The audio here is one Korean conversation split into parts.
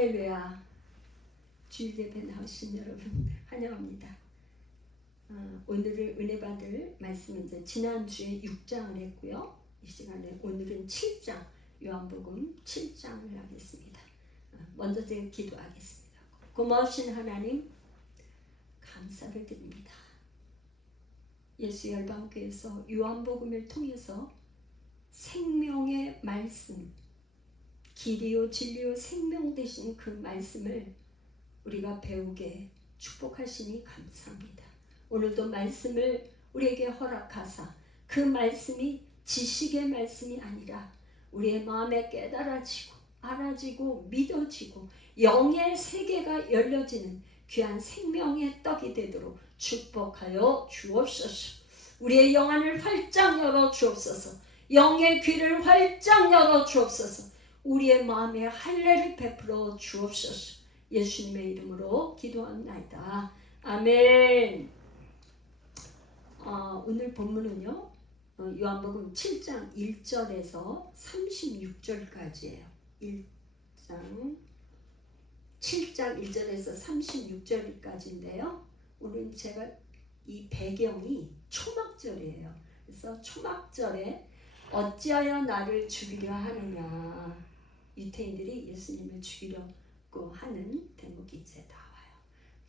할렐루야. 주일 예배 나오신 여러분 환영합니다. 오늘을 은혜 받을 말씀은 이제 지난주에 6장을 했고요. 이 시간에 오늘은 7장, 요한복음 7장을 하겠습니다. 먼저 제가 기도하겠습니다. 고마우신 하나님 감사를 드립니다. 예수 열방교회에서 요한복음을 통해서 생명의 말씀, 길이요 진리요 생명 되신 그 말씀을 우리가 배우게 축복하시니 감사합니다. 오늘도 말씀을 우리에게 허락하사 그 말씀이 지식의 말씀이 아니라 우리의 마음에 깨달아지고 알아지고 믿어지고 영의 세계가 열려지는 귀한 생명의 떡이 되도록 축복하여 주옵소서. 우리의 영안을 활짝 열어 주옵소서. 영의 귀를 활짝 열어 주옵소서. 우리의 마음에 할례를 베풀어 주옵소서. 예수님의 이름으로 기도합니다. 아멘. 오늘 본문은요, 요한복음 7장 1절에서 36절까지예요. 7장 1절에서 36절까지인데요. 오늘 제가 이 배경이 초막절이에요. 그래서 초막절에 어찌하여 나를 죽이려 하느냐, 유대인들이 예수님을 죽이려고 하는 대목이 이제 나와요.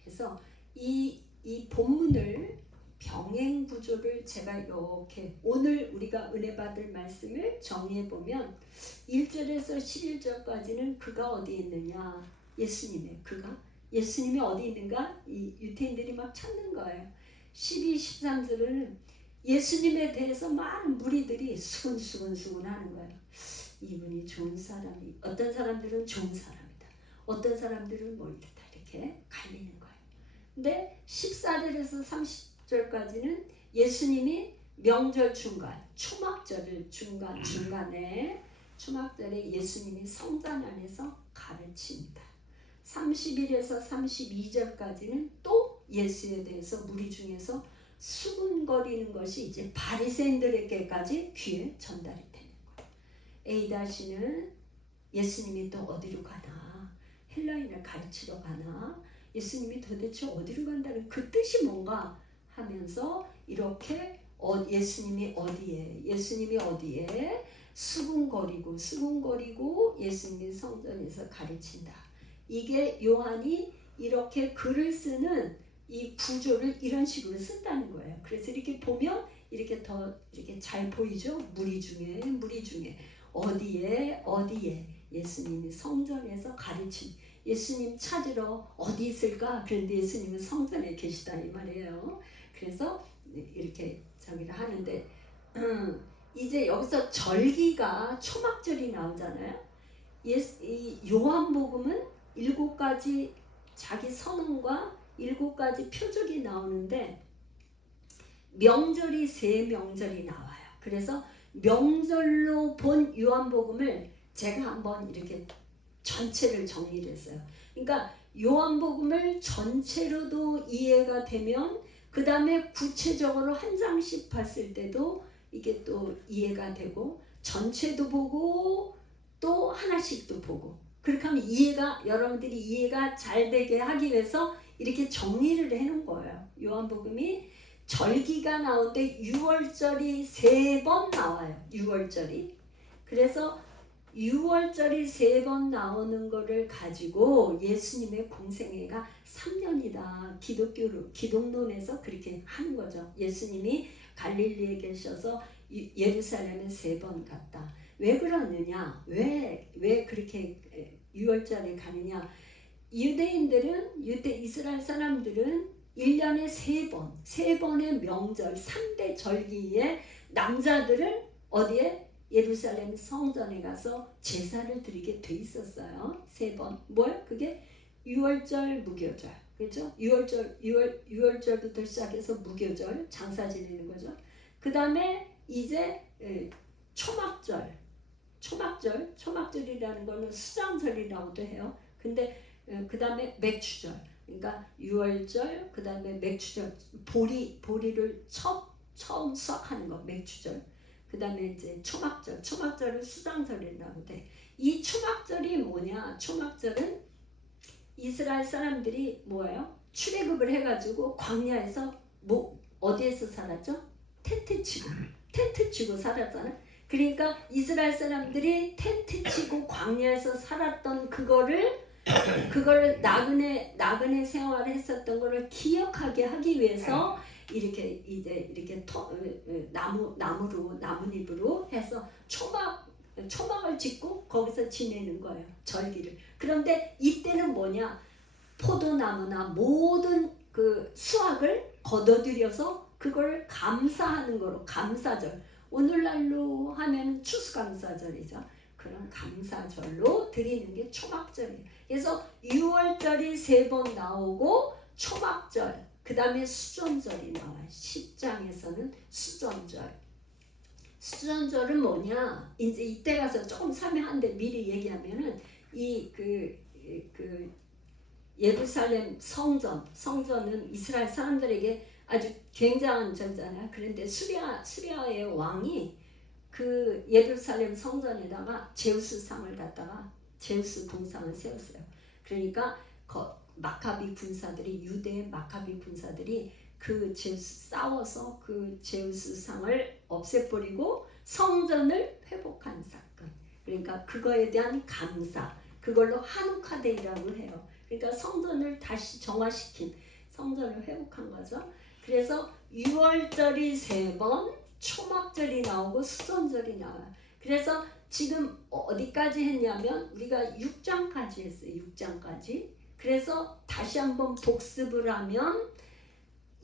그래서 이 본문을 병행 구조를 제가 이렇게 오늘 우리가 은혜 받을 말씀을 정리해 보면 1절에서 11절까지는 그가 어디 있느냐, 예수님이 어디 있는가, 이 유대인들이 막 찾는 거예요. 12, 13절은 예수님에 대해서 많은 무리들이 수근수근 하는 거예요. 이분이 좋은 사람이, 어떤 사람들은 좋은 사람이다, 어떤 사람들은 뭐 이렇게 갈리는 거예요. 근데 14절에서 30절까지는 예수님이 명절 중간, 초막절을 중간에 초막절에 예수님이 성전 안에서 가르칩니다. 31에서 32절까지는 또 예수에 대해서 무리 중에서 수군거리는 것이 이제 바리새인들에게까지 귀에 전달이 되는 거예요. A는 예수님이 또 어디로 가나, 헬라인을 가르치러 가나, 예수님이 도대체 어디로 간다는 그 뜻이 뭔가 하면서 이렇게 예수님이 어디에 수군거리고 예수님이 성전에서 가르친다. 이게 요한이 이렇게 글을 쓰는 이 구조를 이런 식으로 쓴다는 거예요. 그래서 이렇게 보면 이렇게 더 이렇게 잘 보이죠? 무리 중에 어디에 예수님이 성전에서 가르친, 예수님 찾으러 어디 있을까? 그런데 예수님은 성전에 계시다 이 말이에요. 그래서 이렇게 저기를 하는데 이제 여기서 절기가 초막절이 나오잖아요. 이 요한복음은 7가지 자기 선언과 7가지 표적이 나오는데 명절이 3명절이 나와요. 그래서 명절로 본 요한복음을 제가 한번 이렇게 전체를 정리를 했어요. 그러니까 요한복음을 전체로도 이해가 되면 그 다음에 구체적으로 한 장씩 봤을 때도 이게 또 이해가 되고, 전체도 보고 또 하나씩도 보고, 그렇게 하면 여러분들이 이해가 잘 되게 하기 위해서 이렇게 정리를 해놓은 거예요. 요한복음이 절기가 나오는데 6월절이 3번 나와요. 6월절이. 그래서 6월절이 3번 나오는 거를 가지고 예수님의 공생애가 3년이다. 기독론에서 그렇게 하는 거죠. 예수님이 갈릴리에 계셔서 예루살렘에 3번 갔다. 왜 그러느냐? 왜 그렇게 6월절에 가느냐? 이스라엘 사람들은 1년에 3번의 명절, 3대 절기에 남자들은 어디에? 예루살렘 성전에 가서 제사를 드리게 돼 있었어요. 3번. 뭐야? 그게 6월절, 무교절. 그렇죠? 6월절부터 시작해서 무교절, 장사 지내는 거죠. 그 다음에 이제 초막절이라는 거는 수장절이라고도 해요. 근데 그 다음에 맥추절. 그러니까 6월절, 그 다음에 맥추절, 보리를 처음 수확하는 거, 맥추절. 그 다음에 이제 초막절은 수장절이라고 돼. 이 초막절이 뭐냐? 초막절은 이스라엘 사람들이 뭐예요? 출애굽을 해가지고 광야에서 어디에서 살았죠? 텐트 치고 살았잖아. 그러니까 이스라엘 사람들이 텐트 치고 광야에서 살았던 그거를 나그네 생활을 했었던 거를 기억하게 하기 위해서 이렇게 나뭇잎으로 해서 초막을 짓고 거기서 지내는 거예요. 절기를. 그런데 이때는 뭐냐? 포도나무나 모든 그 수확을 거둬들여서 그걸 감사하는 거로, 감사절. 오늘날로 하면 추수감사절이죠. 그런 감사절로 드리는 게 초막절이에요. 그래서 6월절이 3번 나오고 초막절, 그 다음에 수전절이 나와요. 10장에서는 수전절. 수전절은 뭐냐? 이제 이때 가서 조금 설명하는데 미리 얘기하면은 예루살렘 성전은 이스라엘 사람들에게 아주 굉장한 절잖아요. 그런데 수리아의 왕이 그 예루살렘 성전에다가 제우스상을 갖다가 제우스 동상을 세웠어요. 그러니까 마카비 군사들이, 유대 마카비 군사들이 그 제우스 싸워서 그 제우스상을 없애버리고 성전을 회복한 사건. 그러니까 그거에 대한 감사, 그걸로 하누카데이라고 해요. 그러니까 성전을 다시 정화시킨, 성전을 회복한 거죠. 그래서 6월절이 3번, 초막절이 나오고 수전절이 나와요. 그래서 지금 어디까지 했냐면 우리가 6장까지 했어요. 6장까지. 그래서 다시 한번 복습을 하면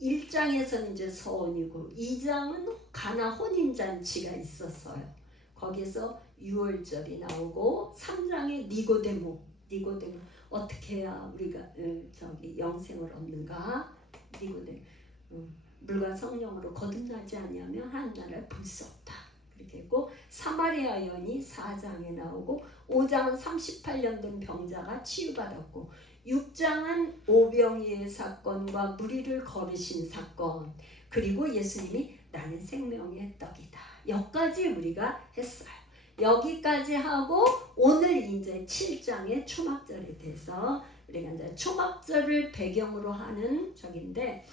1장에서는 이제 서원이고 2장은 가나 혼인잔치가 있었어요. 거기서 6월절이 나오고 3장에 니고데모 어떻게 해야 우리가 영생을 얻는가? 니고데모 물과 성령으로 거듭나지 아니하면 하나님을 볼 수 없다. 그렇게 했고 사마리아 여인이 4장에 나오고 5장은 38년 된 병자가 치유받았고 6장은 오병이의 사건과 무리를 거르신 사건, 그리고 예수님이 나는 생명의 떡이다. 여기까지 우리가 했어요. 여기까지 하고 오늘 이제 7장의 초막절에 대해서 우리가 이제 초막절을 배경으로 하는 적인데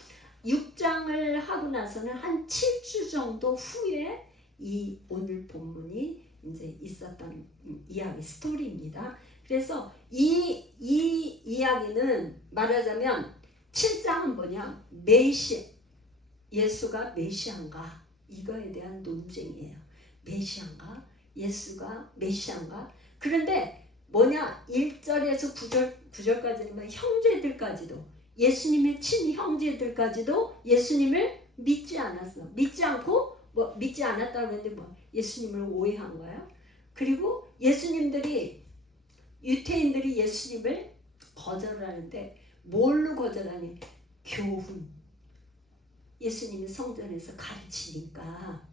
6장을 하고 나서는 한 7주 정도 후에 이 오늘 본문이 이제 있었던 이야기 스토리입니다. 그래서 이 이야기는 말하자면 7장은 뭐냐? 예수가 메시아인가? 이거에 대한 논쟁이에요. 메시아인가? 예수가 메시아인가? 그런데 뭐냐? 1절에서 9절까지는 형제들까지도 예수님의 친형제들까지도 예수님을 믿지 않았어. 믿지 않고 믿지 않았다고 했는데 예수님을 오해한 거예요. 그리고 유태인들이 예수님을 거절하는데 뭘로 거절하니? 교훈. 예수님이 성전에서 가르치니까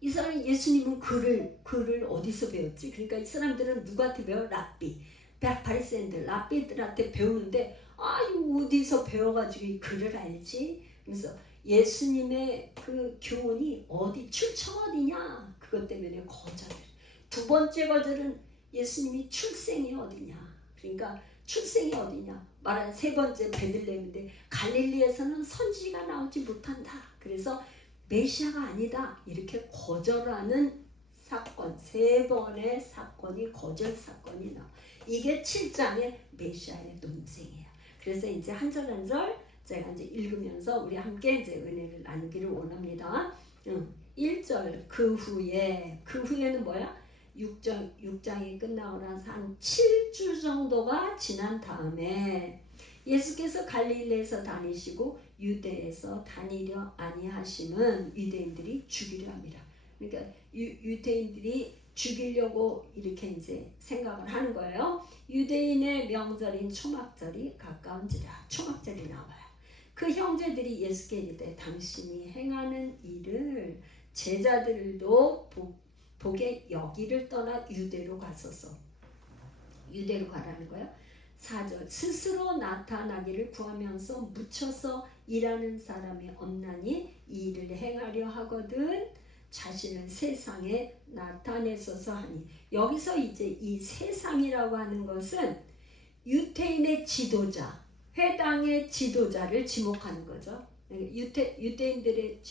이 사람이 예수님은 글을 어디서 배웠지? 그러니까 이 사람들은 누구한테 배워? 바리새인들, 랍비들한테 배우는데 이거 어디서 배워가지고 이 글을 알지? 그래서 예수님의 그 교훈이 출처 어디냐? 그것 때문에 거절을. 두 번째 거절은 예수님이 출생이 어디냐? 그러니까 출생이 어디냐? 말한 세 번째 베들레헴인데 갈릴리에서는 선지가 나오지 못한다. 그래서 메시아가 아니다. 이렇게 거절하는 사건, 3번의 사건이 거절 사건이 나와. 이게 7장의 메시아의 논쟁이에요. 그래서 이제 한 절 한 절 제가 이제 읽으면서 우리 함께 이제 은혜를 나누기를 원합니다. 1절 그 후에는 뭐야? 6장이 끝나고 나서 한 7주 정도가 지난 다음에 예수께서 갈릴리에서 다니시고 유대에서 다니려 아니하심은 유대인들이 죽이려 함이라. 그러니까 유대인들이 죽이려고 이렇게 이제 생각을 하는 거예요. 유대인의 명절인 초막절이 가까운지라. 초막절이 나와요. 그 형제들이 예수께 이르되 당신이 행하는 일을 제자들도 보게 여기를 떠나 유대로 가소서. 유대로 가라는 거예요. 4절 스스로 나타나기를 구하면서 묻혀서 일하는 사람이 없나니 이 일을 행하려 하거든 자신을 세상에 나타내소서 하니. 여기서 이제 이 세상이라고 하는 것은 유대인의 지도자, 회당의 지도자를 지목하는 거죠. 유대인들의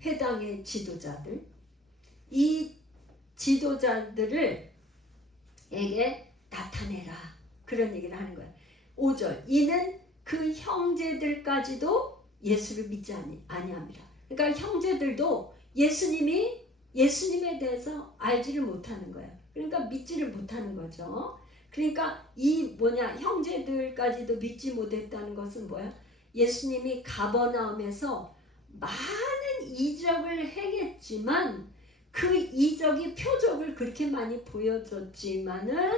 회당의 지도자들, 이 지도자들을 에게 나타내라, 그런 얘기를 하는 거예요. 5절, 이는 그 형제들까지도 예수를 믿지 아니합니다. 그러니까 형제들도 예수님에 대해서 알지를 못하는 거예요. 그러니까 믿지를 못하는 거죠. 그러니까 형제들까지도 믿지 못했다는 것은 뭐야? 예수님이 가버나움에서 많은 이적을 행했지만 그 이적이 표적을 그렇게 많이 보여줬지만은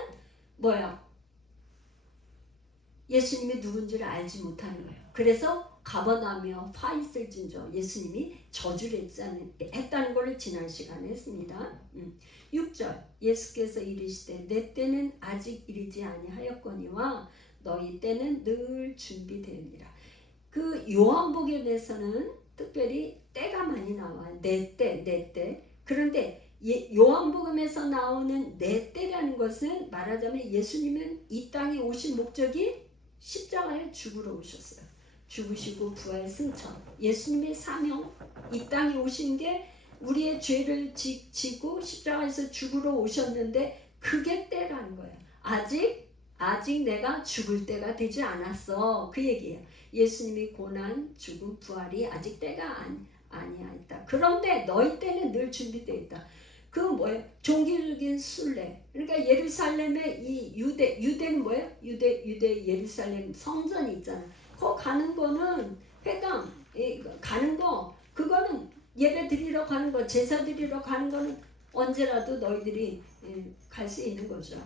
예수님이 누군지를 알지 못하는 거예요. 그래서 가버나움에 화 있을진저 예수님이 저주를 했다는 걸 지난 시간에 했습니다. 6절, 예수께서 이르시되 내 때는 아직 이르지 아니하였거니와 너희 때는 늘 준비되느니라. 그 요한복음에서는 특별히 때가 많이 나와요. 내 때. 그런데 요한복음에서 나오는 내 때라는 것은 말하자면 예수님은 이 땅에 오신 목적이 십자가에 죽으러 오셨어요. 죽으시고 부활 승천. 예수님의 사명, 이 땅에 오신 게 우리의 죄를 지고 십자가에서 죽으러 오셨는데 그게 때라는 거예요. 아직 내가 죽을 때가 되지 않았어. 그 얘기예요. 예수님이 고난, 죽음, 부활이 아직 때가 아니야 있다. 그런데 너희 때는 늘 준비되어 있다. 그건 뭐예요? 종교적인 순례. 그러니까 예루살렘의 이 유대는 뭐예요? 유대 예루살렘 성전이 있잖아요. 거 가는 거는 회당 가는 거, 그거는 예배 드리러 가는 거, 제사 드리러 가는 거는 언제라도 너희들이 갈 수 있는 거죠.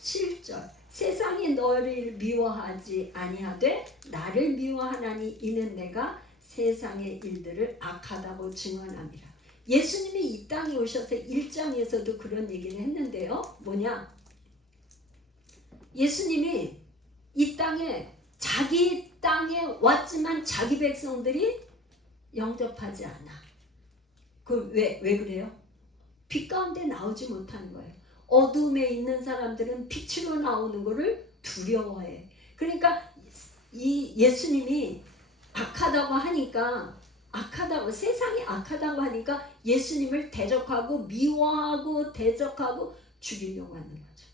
7절, 세상이 너를 미워하지 아니하되 나를 미워하나니 이는 내가 세상의 일들을 악하다고 증언합니다. 예수님이 이 땅에 오셔서 1장에서도 그런 얘기를 했는데요. 예수님이 이 땅에 자기 땅에 왔지만 자기 백성들이 영접하지 않아. 왜 그래요? 빛 가운데 나오지 못하는 거예요. 어둠에 있는 사람들은 빛으로 나오는 것을 두려워해. 그러니까 이 예수님이 세상이 악하다고 하니까 예수님을 대적하고 미워하고 대적하고 죽이려고 하는 거죠.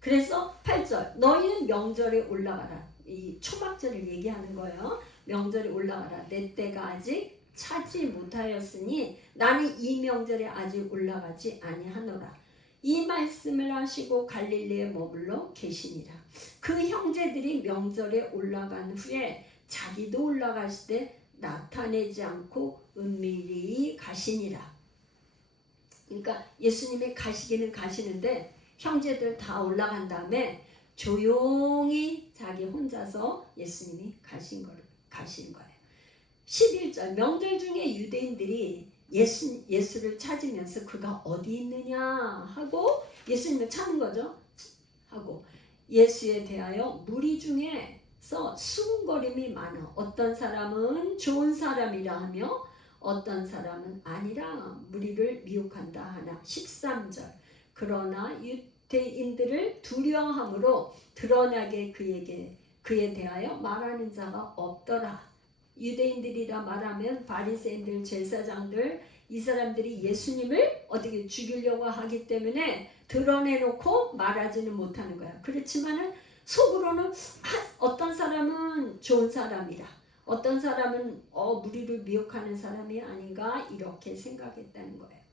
그래서 8절, 너희는 명절에 올라가라. 이 초막절을 얘기하는 거예요. 명절에 올라가라. 내 때가 아직 차지 못하였으니 나는 이 명절에 아직 올라가지 아니하노라. 이 말씀을 하시고 갈릴리에 머물러 계시니라. 그 형제들이 명절에 올라간 후에 자기도 올라가실 때 나타내지 않고 은밀히 가시니라. 그러니까 예수님이 가시기는 가시는데 형제들 다 올라간 다음에 조용히 자기 혼자서 예수님이 가신 거예요. 11절, 명절 중에 유대인들이 예수를 찾으면서 그가 어디 있느냐 하고 예수님을 찾는 거죠. 하고 예수에 대하여 무리 중에서 수군거림이 많아. 어떤 사람은 좋은 사람이라 하며 어떤 사람은 아니라 무리를 미혹한다 하나. 13절, 그러나 유대인들을 두려워함으로 드러나게 그에 대하여 말하는 자가 없더라. 유대인들이라 말하면 바리새인들, 제사장들, 이 사람들이 예수님을 어떻게 죽이려고 하기 때문에 드러내놓고 말하지는 못하는 거야. 그렇지만은 속으로는 어떤 사람은 좋은 사람이라, 어떤 사람은 무리를 미혹하는 사람이 아닌가 이렇게 생각했다는 거예요.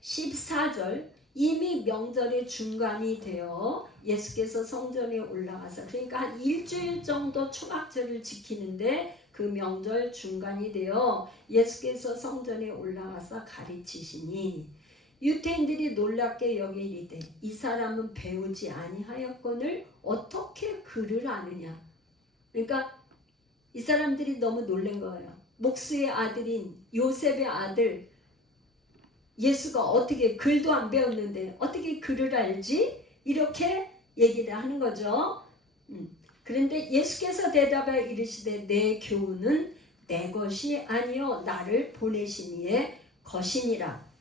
14절, 이미 명절의 중간이 되어 예수께서 성전에 올라가서, 그러니까 한 일주일 정도 초막절을 지키는데 그 명절 중간이 되어 예수께서 성전에 올라가서 가르치시니 유대인들이 놀랍게 여기리되 이 사람은 배우지 아니하였거늘 어떻게 글을 아느냐. 그러니까 이 사람들이 너무 놀란 거예요. 목수의 아들인 요셉의 아들 예수가 어떻게 글도 안 배웠는데 어떻게 글을 알지? 이렇게 얘기를 하는 거죠. 그런데 예수께서 대답하여 이르시되 내 교훈은 내 것이 아니요 나를 보내신 이의 것이니라.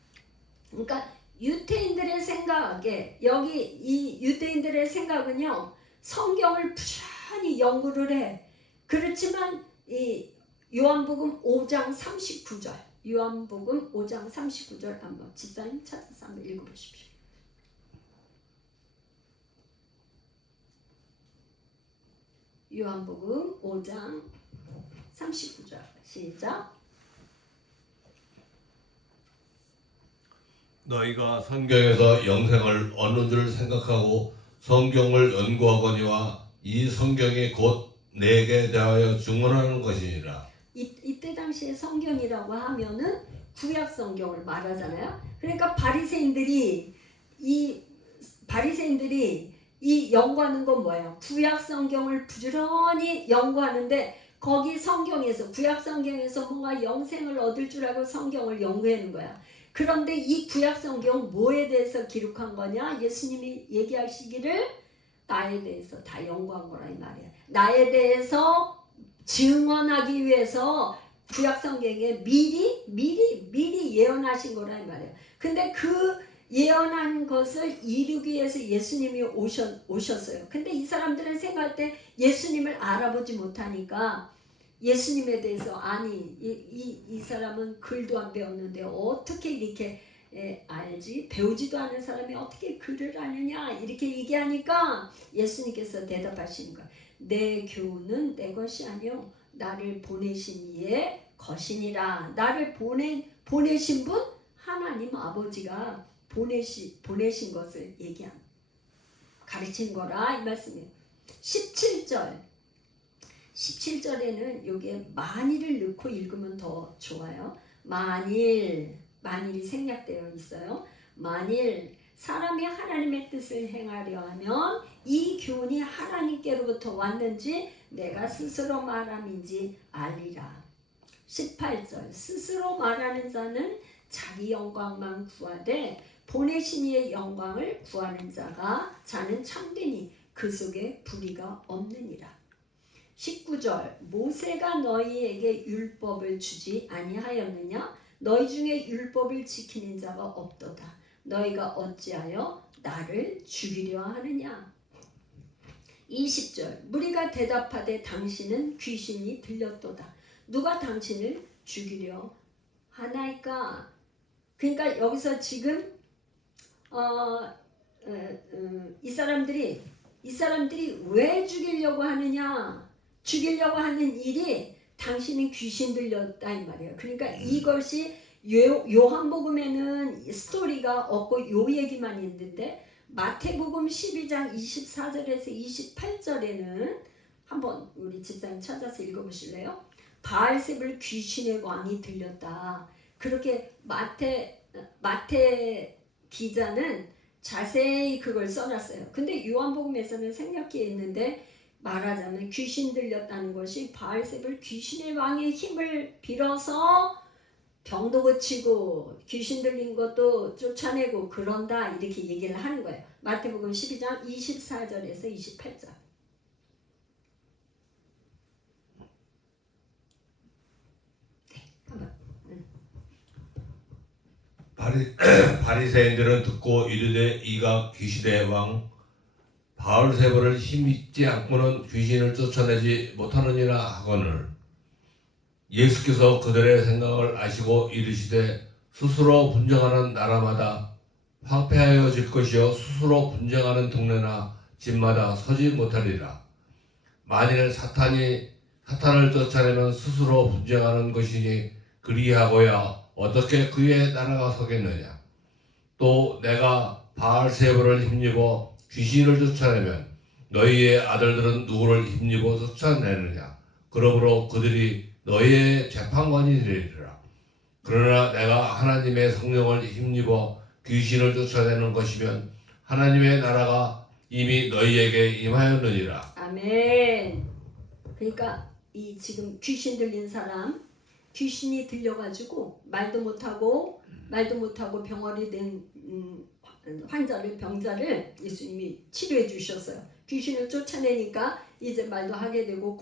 그러니까 유대인들의 생각에 여기 이 유대인들의 생각은요. 성경을 부지런히 연구를 해. 그렇지만 이 요한복음 5장 39절 요한복음 5장 39절 한번 집사님 찾아서 한번 읽어보십시오. 요한복음 5장 39절 시작. 너희가 성경에서 영생을 얻는 줄 생각하고 성경을 연구하거니와 이 성경이 곧 내게 대하여 증언하는 것이니라. 이때 당시에 성경이라고 하면은 구약 성경을 말하잖아요. 그러니까 바리새인들이 이 연구하는 건 뭐예요? 구약 성경을 부지런히 연구하는데 거기 성경에서 구약 성경에서 뭔가 영생을 얻을 줄 알고 성경을 연구하는 거야. 그런데 이 구약 성경 뭐에 대해서 기록한 거냐? 예수님이 얘기하시기를 나에 대해서 다 연구한 거라 이 말이야. 나에 대해서 증언하기 위해서 구약 성경에 미리 예언하신 거라 이 말이야. 근데 그 예언한 것을 이루기 위해서 예수님이 오셨어요. 근데 이 사람들은 생각할 때 예수님을 알아보지 못하니까 예수님에 대해서 아니 이 사람은 글도 안 배웠는데 어떻게 이렇게 알지? 배우지도 않은 사람이 어떻게 글을 아느냐 이렇게 얘기하니까 예수님께서 대답하시는 거야. 내 교훈은 내 것이 아니요 나를 보내신 이의 것이니라. 나를 보내신 분 하나님 아버지가 보내신 것을 가르친 거라 이 말씀이에요. 17절에는 여기에 만일을 넣고 읽으면 더 좋아요. 만일이 생략되어 있어요. 만일 사람이 하나님의 뜻을 행하려 하면 이 교훈이 하나님께로부터 왔는지 내가 스스로 말함인지 알리라. 18절 스스로 말하는 자는 자기 영광만 구하되 보내신 이의 영광을 구하는 자는 참되니 그 속에 불의가 없느니라. 19절 모세가 너희에게 율법을 주지 아니하였느냐? 너희 중에 율법을 지키는 자가 없도다. 너희가 어찌하여 나를 죽이려 하느냐? 20절 무리가 대답하되 당신은 귀신이 들렸도다. 누가 당신을 죽이려 하나이까? 그러니까 여기서 지금 이 사람들이 왜 죽이려고 하느냐? 죽이려고 하는 일이 당신은 귀신 들렸다 이 말이에요. 그러니까 이것이 요한복음에는 스토리가 없고 요 얘기만 있는데 마태복음 12장 24절에서 28절에는 한번 우리 집사님 찾아서 읽어보실래요? 바알세불 귀신의 왕이 들렸다. 그렇게 마태 기자는 자세히 그걸 써놨어요. 근데 요한복음에서는 생략기에 있는데 말하자면 귀신 들렸다는 것이 바알세불 귀신의 왕의 힘을 빌어서 병도 고치고 귀신 들린 것도 쫓아내고 그런다 이렇게 얘기를 하는 거예요. 마태복음 12장 24절에서 28절. 바리새인들은 듣고 이르되 이가 귀신의 왕 바알세불을 힘입지 않고는 귀신을 쫓아내지 못하느니라 하거늘 예수께서 그들의 생각을 아시고 이르시되 스스로 분쟁하는 나라마다 황폐하여질 것이요 스스로 분쟁하는 동네나 집마다 서지 못하리라. 만일 사탄을 쫓아내면 스스로 분쟁하는 것이니 그리하고야 어떻게 그의 나라가 서겠느냐. 또 내가 바알세불을 힘입어 귀신을 쫓아내면 너희의 아들들은 누구를 힘입어 쫓아내느냐. 그러므로 그들이 너희의 재판관이 되리라. 그러나 내가 하나님의 성령을 힘입어 귀신을 쫓아내는 것이면 하나님의 나라가 이미 너희에게 임하였느니라. 아멘. 그러니까 이 지금 귀신 들린 사람 귀신이 들려가지고 말도 못하고 병원이 된 병자를 예수님이 치료해 주셨어요. 귀신을 쫓아내니까 이제 말도 하게 되고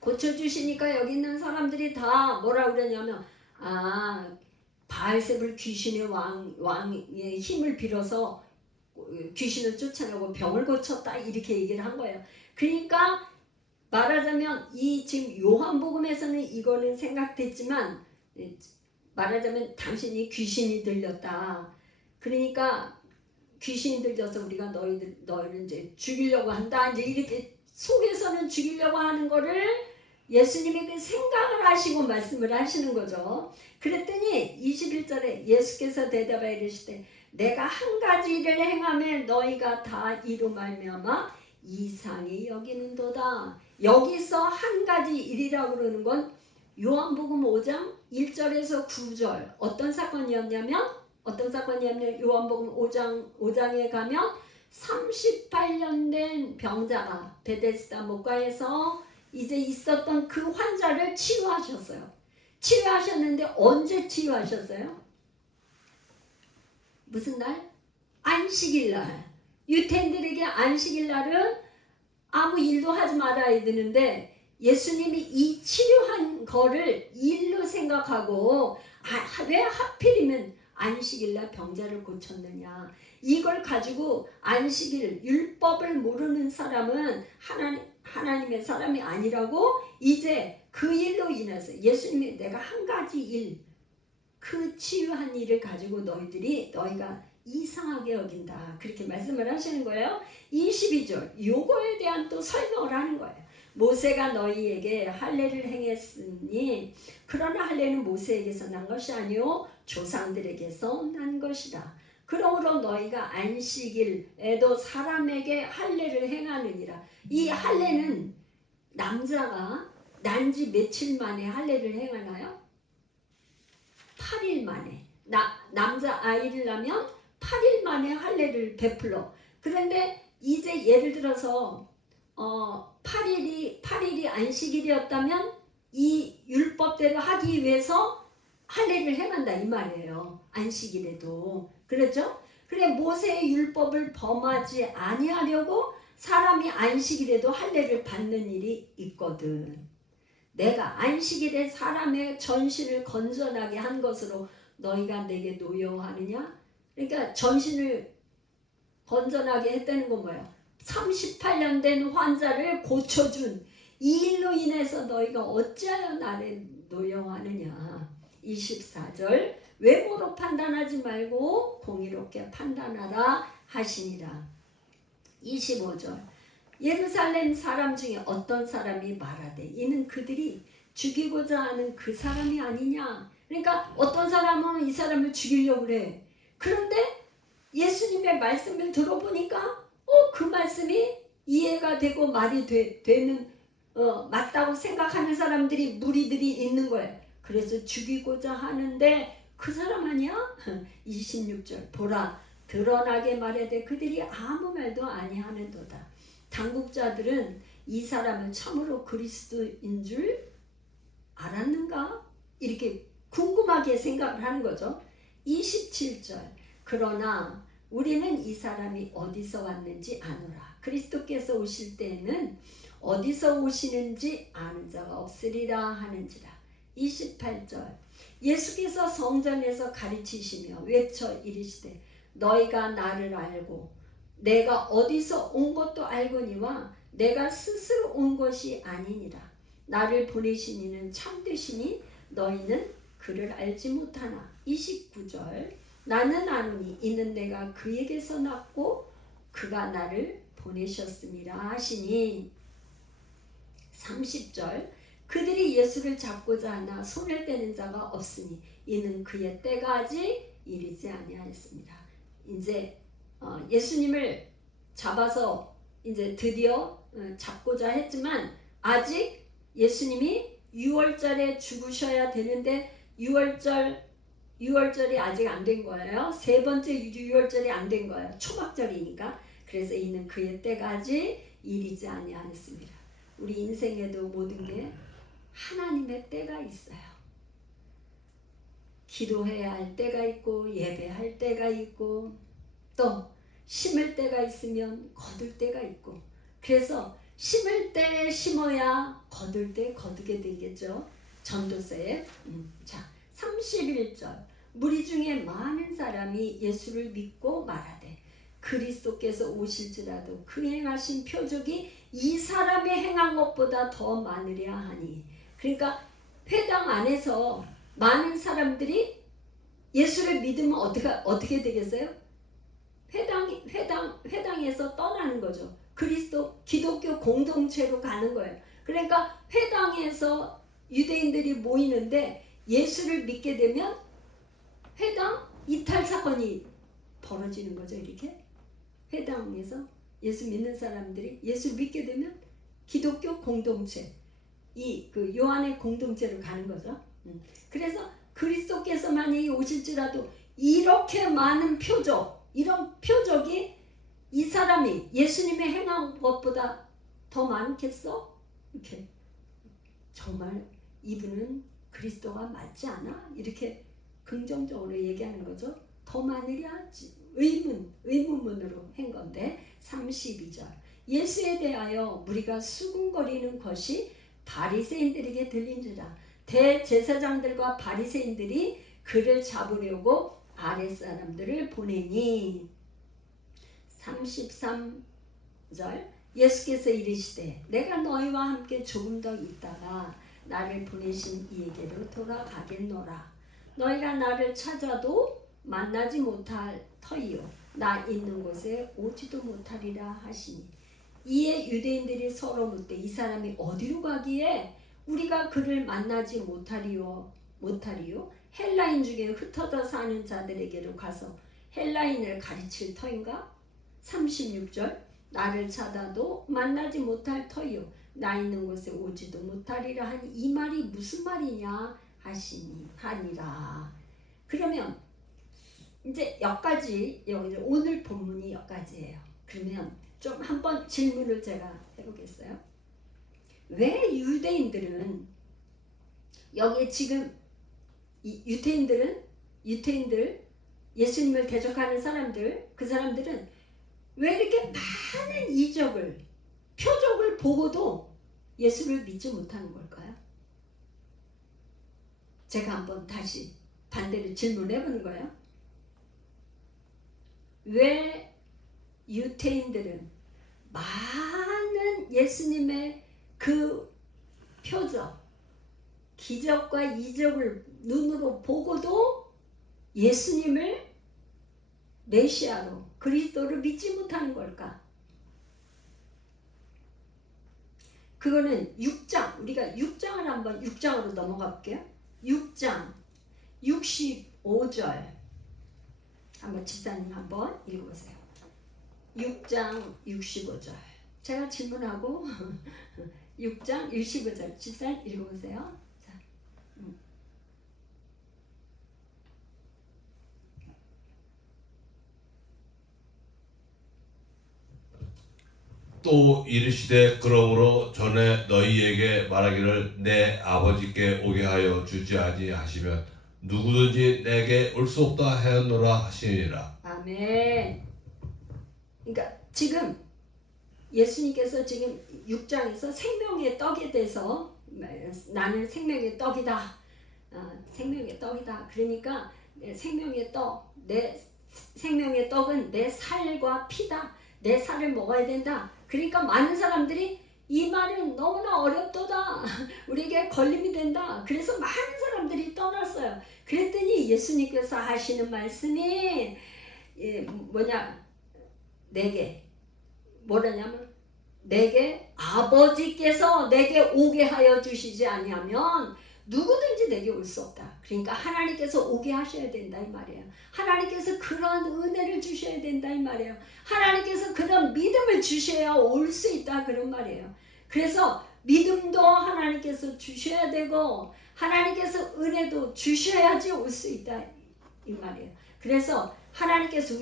고쳐주시니까 여기 있는 사람들이 다 뭐라 그러냐면 바알세불 귀신의 왕의 힘을 빌어서 귀신을 쫓아내고 병을 고쳤다 이렇게 얘기를 한 거예요. 그러니까 말하자면 이 지금 요한복음에서는 이거는 생각됐지만 말하자면 당신이 귀신이 들렸다. 그러니까 귀신이 들려서 우리가 너희를 이제 죽이려고 한다. 이제 이렇게 속에서는 죽이려고 하는 거를 예수님이 그 생각을 하시고 말씀을 하시는 거죠. 그랬더니 21절에 예수께서 대답하여 이르시되 내가 한 가지 일을 행하면 너희가 다 이로 말미암아 이상히 여기는도다. 여기서 한 가지 일이라고 그러는 건 요한복음 5장 1절에서 9절 어떤 사건이었냐면 요한복음 5장에 가면 38년 된 병자가 베데스다 목가에서 이제 있었던 그 환자를 치유하셨어요. 치유하셨는데 언제 치유하셨어요? 무슨 날? 안식일날. 유태인들에게 안식일날은 아무 일도 하지 말아야 되는데 예수님이 이 치료한 거를 일로 생각하고 왜 하필이면 안식일날 병자를 고쳤느냐. 이걸 가지고 안식일 율법을 모르는 사람은 하나님의 사람이 아니라고 이제 그 일로 인해서 예수님이 내가 한 가지 일, 그 치유한 일을 가지고 너희가 이상하게 여긴다. 그렇게 말씀을 하시는 거예요. 22절 요거에 대한 또 설명을 하는 거예요. 모세가 너희에게 할례를 행했으니 그러나 할례는 모세에게서 난 것이 아니요 조상들에게서 난 것이다. 그러므로 너희가 안식일에도 사람에게 할례를 행하느니라. 이 할례는 남자가 난지 며칠 만에 할례를 행하나요? 8일 만에. 남자 아이를 낳으면 8일 만에 할례를 베풀어. 그런데 이제 예를 들어서 8일이 안식일이었다면 이 율법대로 하기 위해서 할례를 행한다 이 말이에요. 안식일에도. 그렇죠? 그래 모세의 율법을 범하지 아니하려고 사람이 안식일에도 할례를 받는 일이 있거든. 내가 안식일에 사람의 전신을 건전하게 한 것으로 너희가 내게 노여워하느냐? 그러니까 전신을 건전하게 했다는 건 뭐예요? 38년 된 환자를 고쳐준 이 일로 인해서 너희가 어찌하여 나를 노여워하느냐. 24절 외모로 판단하지 말고 공의롭게 판단하라 하시니라. 25절 예루살렘 사람 중에 어떤 사람이 말하되 이는 그들이 죽이고자 하는 그 사람이 아니냐. 그러니까 어떤 사람은 이 사람을 죽이려고 그래. 그런데 예수님의 말씀을 들어보니까 그 말씀이 이해가 되고 말이 되는 맞다고 생각하는 사람들이 무리들이 있는 거예요. 그래서 죽이고자 하는데 그 사람 아니야? 26절 보라 드러나게 말하되 그들이 아무 말도 아니하는도다. 당국자들은 이 사람을 참으로 그리스도인 줄 알았는가? 이렇게 궁금하게 생각을 하는 거죠. 27절 그러나 우리는 이 사람이 어디서 왔는지 아노라. 그리스도께서 오실 때에는 어디서 오시는지 아는 자가 없으리라 하는지라. 28절 예수께서 성전에서 가르치시며 외쳐 이르시되 너희가 나를 알고 내가 어디서 온 것도 알거니와 내가 스스로 온 것이 아니니라. 나를 보내신 이는 참되시니 너희는 그를 알지 못하나. 29절 나는 아노니 이는 내가 그에게서 났고 그가 나를 보내셨음이라 하시니. 30절 그들이 예수를 잡고자 하나 손을 떼는 자가 없으니 이는 그의 때가 아직 이르지 아니하였습니다. 이제 예수님을 잡아서 이제 드디어 잡고자 했지만 아직 예수님이 6월절에 죽으셔야 되는데 6월절이 아직 안 된 거예요. 세 번째 6월절이 안 된 거예요. 초막절이니까. 그래서 이는 그의 때가 아직 이르지 아니하였습니다. 우리 인생에도 모든 게 하나님의 때가 있어요. 기도해야 할 때가 있고 예배할 때가 있고 또 심을 때가 있으면 거둘 때가 있고 그래서 심을 때 심어야 거둘 때 거두게 되겠죠. 전도서에. 자 31절 무리 중에 많은 사람이 예수를 믿고 말하되 그리스도께서 오실지라도 그 행하신 표적이 이 사람의 행한 것보다 더 많으랴 하니. 그러니까 회당 안에서 많은 사람들이 예수를 믿으면 어떻게 되겠어요? 회당에서 떠나는 거죠. 기독교 공동체로 가는 거예요. 그러니까 회당에서 유대인들이 모이는데 예수를 믿게 되면 회당 이탈 사건이 벌어지는 거죠. 이렇게 회당에서 예수 믿는 사람들이 예수 믿게 되면 기독교 공동체, 그 요한의 공동체로 가는 거죠. 그래서 그리스도께서 만약에 오실지라도 이렇게 많은 이런 표적이 이 사람이 예수님의 행한 것보다 더 많겠어? 이렇게 정말 이분은 그리스도가 맞지 않아? 이렇게 긍정적으로 얘기하는 거죠. 더 많으랴? 의문문으로 한 건데 32절 예수에 대하여 무리가 수군거리는 것이 바리새인들에게 들린지라. 대제사장들과 바리새인들이 그를 잡으려고 아랫사람들을 보내니. 33절 예수께서 이르시되 내가 너희와 함께 조금 더 있다가 나를 보내신 이에게로 돌아가겠노라. 너희가 나를 찾아도 만나지 못할 터이요 나 있는 곳에 오지도 못하리라 하시니. 이에 유대인들이 서로 묻되 이 사람이 어디로 가기에 우리가 그를 만나지 못하리요? 헬라인 중에 흩어져 사는 자들에게로 가서 헬라인을 가르칠 터인가? 36절 나를 찾아도 만나지 못할 터이요 나 있는 곳에 오지도 못하리라 하니 이 말이 무슨 말이냐 하니라. 그러면 이제 여기까지 오늘 본문이 여기까지예요. 그러면 좀 한번 질문을 제가 해보겠어요. 왜 유대인들 지금 유태인들 예수님을 대적하는 사람들, 그 사람들은 왜 이렇게 많은 이적을 표적을 보고도 예수를 믿지 못하는 걸까요? 제가 한번 다시 반대로 질문해 보는 거예요. 왜 유태인들은 많은 예수님의 그 표적, 기적과 이적을 눈으로 보고도 예수님을 메시아로 그리스도를 믿지 못하는 걸까? 그거는 6장, 우리가 6장을 한번 6장으로 넘어가 볼게요. 6장 65절 한번 집사님 한번 읽어보세요. 6장 65절 제가 질문하고 6장 65절 집사님 읽어보세요. 자, 또 이르시되 그러므로 전에 너희에게 말하기를 내 아버지께 오게 하여 주지 아니하시면 누구든지 내게 올 수 없다 하였노라 하시니라. 아멘. 그러니까 지금 예수님께서 지금 6장에서 생명의 떡에 대해서 나는 생명의 떡이다. 생명의 떡이다. 그러니까 생명의 떡, 내 생명의 떡은 내 살과 피다. 내 살을 먹어야 된다. 그러니까 많은 사람들이 이 말은 너무나 어렵도다. 우리에게 걸림이 된다. 그래서 많은 사람들이 떠났어요. 그랬더니 예수님께서 하시는 말씀이 내게 아버지께서 내게 오게 하여 주시지 아니하면 누구든지 내게 올 수 없다. 그러니까 하나님께서 오게 하셔야 된다 이 말이에요. 하나님께서 그런 은혜를 주셔야 된다 이 말이에요. 하나님께서 그런 믿음을 주셔야 올 수 있다 그런 말이에요. 그래서 믿음도 하나님께서 주셔야 되고 하나님께서 은혜도 주셔야지 올 수 있다 이 말이에요. 그래서 하나님께서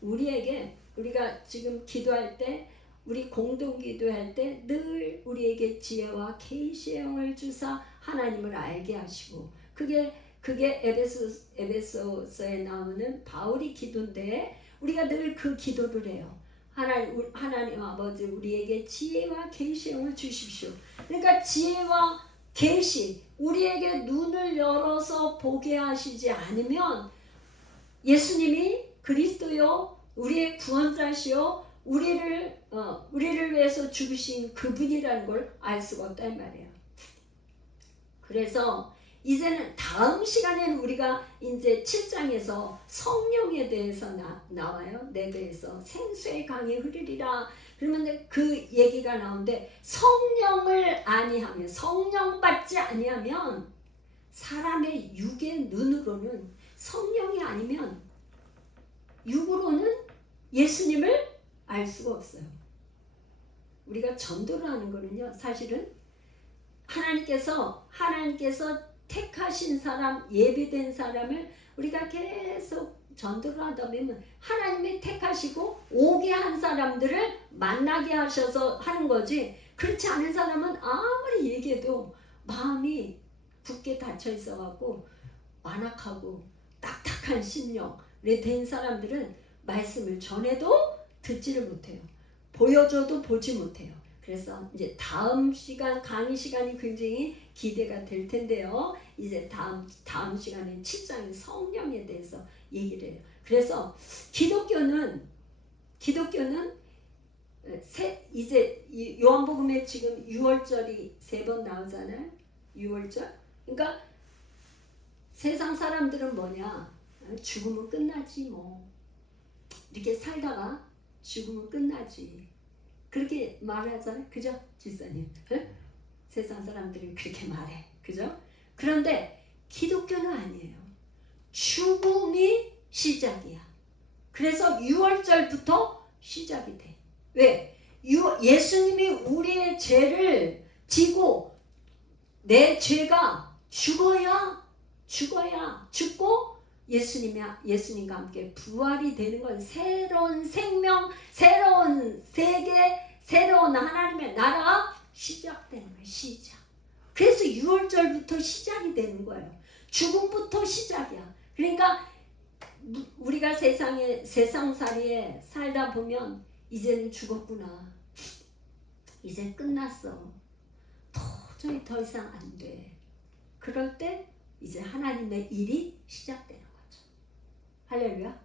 우리에게 우리가 지금 기도할 때 우리 공동 기도할 때 늘 우리에게 지혜와 계시의 영을 주사 하나님을 알게 하시고 그게 에베소서에 나오는 바울이 기도인데 우리가 늘 그 기도를 해요. 하나님 아버지 우리에게 지혜와 계시의 영을 주십시오. 그러니까 지혜와 계시, 우리에게 눈을 열어서 보게 하시지 않으면 예수님이 그리스도요, 우리의 구원자시요, 우리를 위해서 죽으신 그분이라는 걸 알 수가 없단 말이에요. 그래서 이제는 다음 시간에는 우리가 이제 7장에서 성령에 대해서 나와요. 내 배에서 생수의 강이 흐르리라. 그러면 그 얘기가 나오는데, 성령을 아니하면, 성령 받지 아니하면 사람의 육의 눈으로는, 성령이 아니면 육으로는 예수님을 알 수가 없어요. 우리가 전도를 하는 거는요, 사실은 하나님께서 택하신 사람, 예비된 사람을 우리가 계속 전도를 하다 보면 하나님이 택하시고 오게 한 사람들을 만나게 하셔서 하는 거지, 그렇지 않은 사람은 아무리 얘기해도 마음이 굳게 닫혀 있어갖고 완악하고 딱딱한 심령이 된 사람들은 말씀을 전해도 듣지를 못해요. 보여줘도 보지 못해요. 그래서 이제 다음 시간, 강의 시간이 굉장히 기대가 될 텐데요. 이제 다음 시간에 7장의 성령에 대해서 얘기를 해요. 그래서 기독교는 이제 요한복음에 지금 6월절이 3번 나오잖아요. 6월절. 그러니까 세상 사람들은 뭐냐? 죽으면 끝나지 뭐. 이렇게 살다가 죽으면 끝나지. 그렇게 말하잖아요. 그죠? 집사님. 세상 사람들이 그렇게 말해. 그죠? 그런데 기독교는 아니에요. 죽음이 시작이야. 그래서 6월절부터 시작이 돼. 왜? 예수님이 우리의 죄를 지고 내 죄가 죽고 예수님과 함께 부활이 되는 건 새로운 생명, 새로운 세계, 새로운 하나님의 나라 시작되는 거예요. 시작. 그래서 6월절부터 시작이 되는 거예요. 죽음부터 시작이야. 그러니까 우리가 세상살이에 살다 보면 이제는 죽었구나. 이제 끝났어. 도저히 더 이상 안 돼. 그럴 때 이제 하나님의 일이 시작되는 거죠. 할렐루야.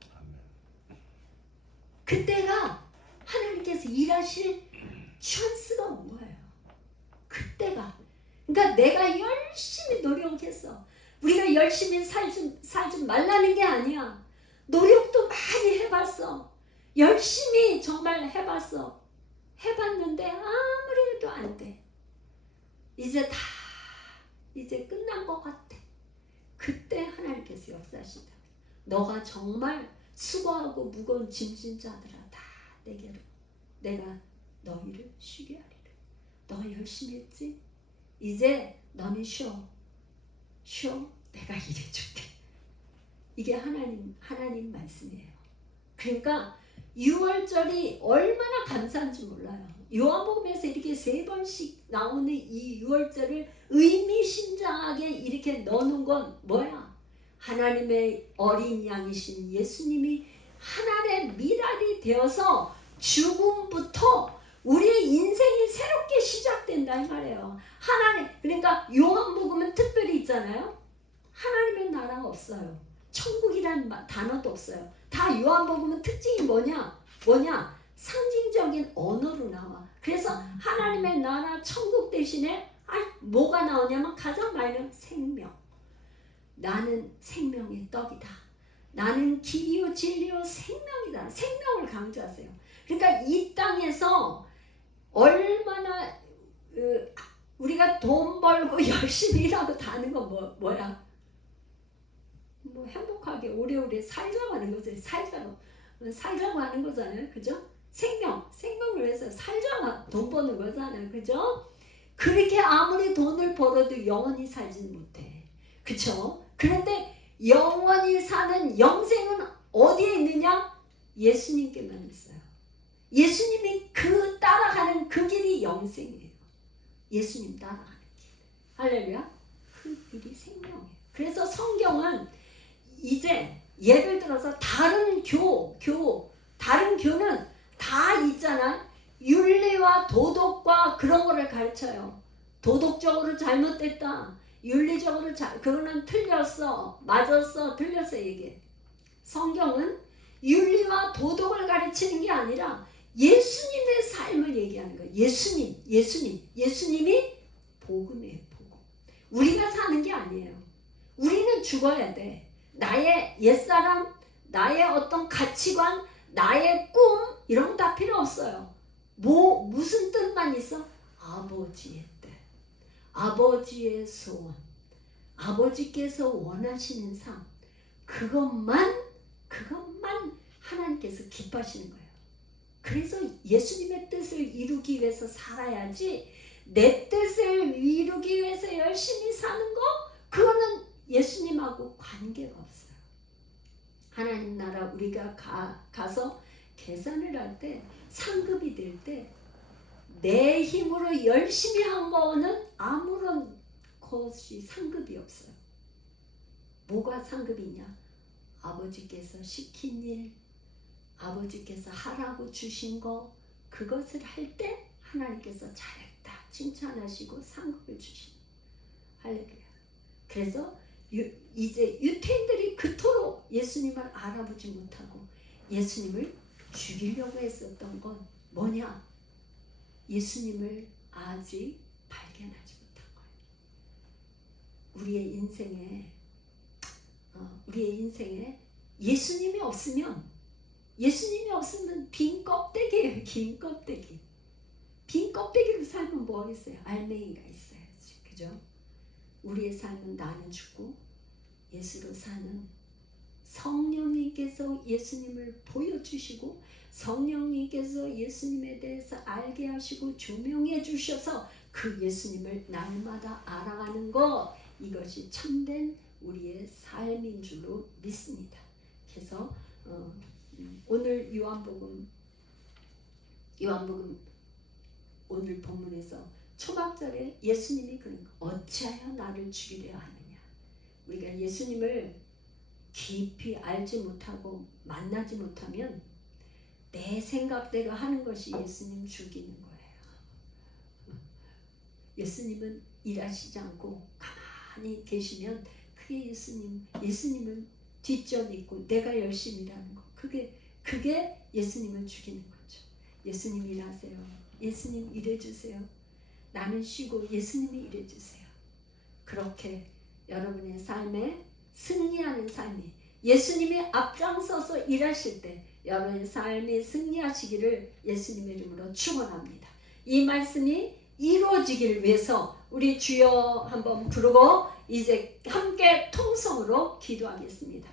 그때가 하나님께서 일하실 찬스가 온 거예요. 그때가. 그러니까 내가 열심히 노력했어. 우리가 열심히 살지 말라는 게 아니야. 노력도 많이 해봤어. 열심히 정말 해봤어. 해봤는데 아무리 해도 안 돼. 이제 끝난 것 같아. 그때 하나님께서 역사하시다. 너가 정말 수고하고 무거운 짐진 자들아 다 내게로 내가 너희를 쉬게 하리라. 너가 열심히 했지? 이제 너는 쉬어. 내가 일해줄게. 이게 하나님 말씀이에요. 그러니까 6월절이 얼마나 감사한지 몰라요. 요한복음에서 이렇게 3번씩 나오는 이 6월절을 의미심장하게 이렇게 넣는 건 뭐야? 하나님의 어린 양이신 예수님이 하나님의 미랄이 되어서 죽음부터 우리의 인생이 새롭게 시작된다 이 말이에요. 그러니까 요한복음은 특별히 있잖아요. 하나님의 나라가 없어요. 천국이라는 단어도 없어요. 다 요한복음은 특징이 뭐냐? 상징적인 언어로 나와. 그래서 하나님의 나라 천국 대신에 뭐가 나오냐면 가장 많은 생명. 나는 생명의 떡이다. 나는 길이요 진리요 생명이다. 생명을 강조하세요. 그러니까 이 땅에서 얼마나 우리가 돈 벌고 열심히 일하고 다는 건 뭐야? 뭐 행복하게 오래오래 살자고 하는 거죠. 살자고 하는 거잖아요. 그죠? 생명을 위해서 살자고 돈 버는 거잖아요. 그죠? 그렇게 아무리 돈을 벌어도 영원히 살지는 못해. 그쵸? 그런데 영원히 사는 영생은 어디에 있느냐? 예수님께만 있어요. 예수님이 따라가는 그 길이 영생이에요. 예수님 따라가는 길. 할렐루야. 그 길이 생명이에요. 그래서 성경은 이제 예를 들어서 다른 교는 다 있잖아. 윤리와 도덕과 그런 거를 가르쳐요. 도덕적으로 잘못됐다. 윤리적으로 그거는 틀렸어. 맞았어. 틀렸어. 이게. 성경은 윤리와 도덕을 가르치는 게 아니라 예수님의 삶을 얘기하는 거예요. 예수님이 복음이에요. 복음. 우리가 사는 게 아니에요. 우리는 죽어야 돼. 나의 옛사람, 나의 어떤 가치관, 나의 꿈 이런 거 다 필요 없어요. 무슨 뜻만 있어? 아버지의 뜻, 아버지의 소원, 아버지께서 원하시는 삶, 그것만 하나님께서 기뻐하시는 거예요. 그래서 예수님의 뜻을 이루기 위해서 살아야지, 내 뜻을 이루기 위해서 열심히 사는 거, 그거는 예수님하고 관계가 없어요. 하나님 나라 우리가 가서 계산을 할 때, 상급이 될 때 내 힘으로 열심히 한 거는 아무런 것이 상급이 없어요. 뭐가 상급이냐? 아버지께서 시킨 일, 아버지께서 하라고 주신 거, 그것을 할 때 하나님께서 잘했다 칭찬하시고 상급을 주시는. 할렐루야. 그래서 이제 유태인들이 그토록 예수님을 알아보지 못하고 예수님을 죽이려고 했었던 건 뭐냐? 예수님을 아직 발견하지 못한 거예요. 우리의 인생에 예수님이 없으면 빈 껍데기예요. 빈 껍데기. 빈 껍데기로 살면 뭐 하겠어요? 알맹이가 있어야지. 그죠? 우리의 삶은 나는 죽고 예수로 사는, 성령님께서 예수님을 보여주시고 성령님께서 예수님에 대해서 알게 하시고 조명해 주셔서 그 예수님을 날마다 알아가는 것, 이것이 참된 우리의 삶인 줄로 믿습니다. 그래서 오늘 요한복음 오늘 본문에서 초막절에 예수님이 그런 거, 어찌하여 나를 죽이려 하느냐. 우리가 예수님을 깊이 알지 못하고 만나지 못하면 내 생각대로 하는 것이 예수님 죽이는 거예요. 예수님은 일하시지 않고 가만히 계시면 그게 예수님은 뒷전 있고 내가 열심히 일하는 거, 그게 예수님을 죽이는 거죠. 예수님 일하세요. 예수님 일해주세요. 나는 쉬고 예수님이 일해주세요. 그렇게 여러분의 삶에 승리하는 삶이, 예수님이 앞장서서 일하실 때 여러분의 삶이 승리하시기를 예수님의 이름으로 축원합니다. 이 말씀이 이루어지기를 위해서 우리 주여 한번 부르고 이제 함께 통성으로 기도하겠습니다.